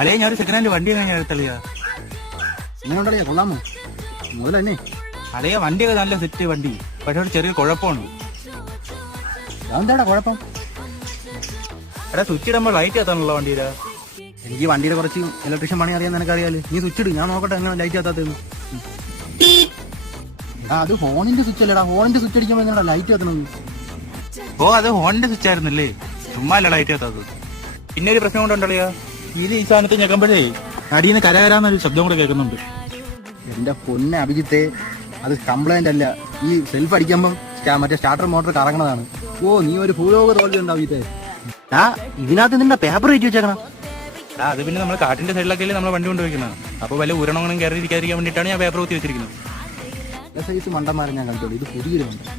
അളിയ ഞാൻ ഒരു സെക്കൻഡ് ഹാൻഡ് വണ്ടി ഞാൻ എടുത്തളിയാ. എങ്ങനെയുണ്ടളിയാ, കൊള്ളാമോ? മുതൽ തന്നെ അളിയ വണ്ടിയൊക്കെ നല്ല സെറ്റ് വണ്ടി, പക്ഷെ ഒരു ചെറിയ കുഴപ്പമുണ്ട്. എന്താടാ കുഴപ്പം? എടാ സ്വിച്ച് ഇടുമ്പോൾ ലൈറ്റ് കത്താനുള്ള വണ്ടിയിലാ. എനിക്ക് വണ്ടിയുടെ കുറച്ച് ഇലക്ട്രീഷ്യൻ പണി അറിയാൻ നിനക്കറിയാല്. നീ സ്വിച്ച് ഇട്, ഞാൻ നോക്കട്ടെ എങ്ങനെ ലൈറ്റ് കത്താത്തതെന്ന്. അത് ഹോണിന്റെ സ്വിച്ച് അല്ലേടാ, ഹോണിന്റെ സ്വിച്ച് അടിക്കുമ്പോൾ എങ്ങനെയാ ലൈറ്റ് കത്തണത്? ഓ അത് ഹോണിന്റെ സ്വിച്ച് ആയിരുന്നല്ലേ, ചുമ്മാ അല്ല ലൈറ്റ് കത്താത്തത്. പിന്നെ ഒരു പ്രശ്നം കൊണ്ടുണ്ടളിയാ, ഈ സാധനത്ത് ഞെക്കുമ്പോഴേ അടിയിൽ നിന്ന് കരകരാന്നൊരു ശബ്ദം കൂടെ കേൾക്കുന്നുണ്ട്. എന്റെ പൊന്നെ അഭിജിത്തെ, അത് കംപ്ലൈന്റ് അല്ല, ഈ സെൽഫ് അടിക്കുമ്പം മറ്റേ സ്റ്റാർട്ടർ മോട്ടർ കറങ്ങണതാണ്. ഓ നീ ഒരു ഭൂലോക തോൽവി ഉണ്ടാവില്ലേ? ഇതിനകത്ത് നിന്റെ പേപ്പർ കയറ്റി വെച്ചേക്കണം. അത് പിന്നെ നമ്മൾ കാട്ടിന്റെ സൈഡിലൊക്കെ നമ്മൾ വണ്ടി കൊണ്ടുപോയിക്കുന്നത്, അപ്പൊ വല്ല ഉരണങ്ങളും കയറി ഇരിക്കാതിരിക്കാൻ വേണ്ടിയിട്ടാണ് ഞാൻ പേപ്പർ കുത്തി വെച്ചിരിക്കുന്നത്. സൈസ് മണ്ടന്മാരെ ഞാൻ കണ്ടോളൂ. ഇത് പുതിയൊരു മണ്ടം.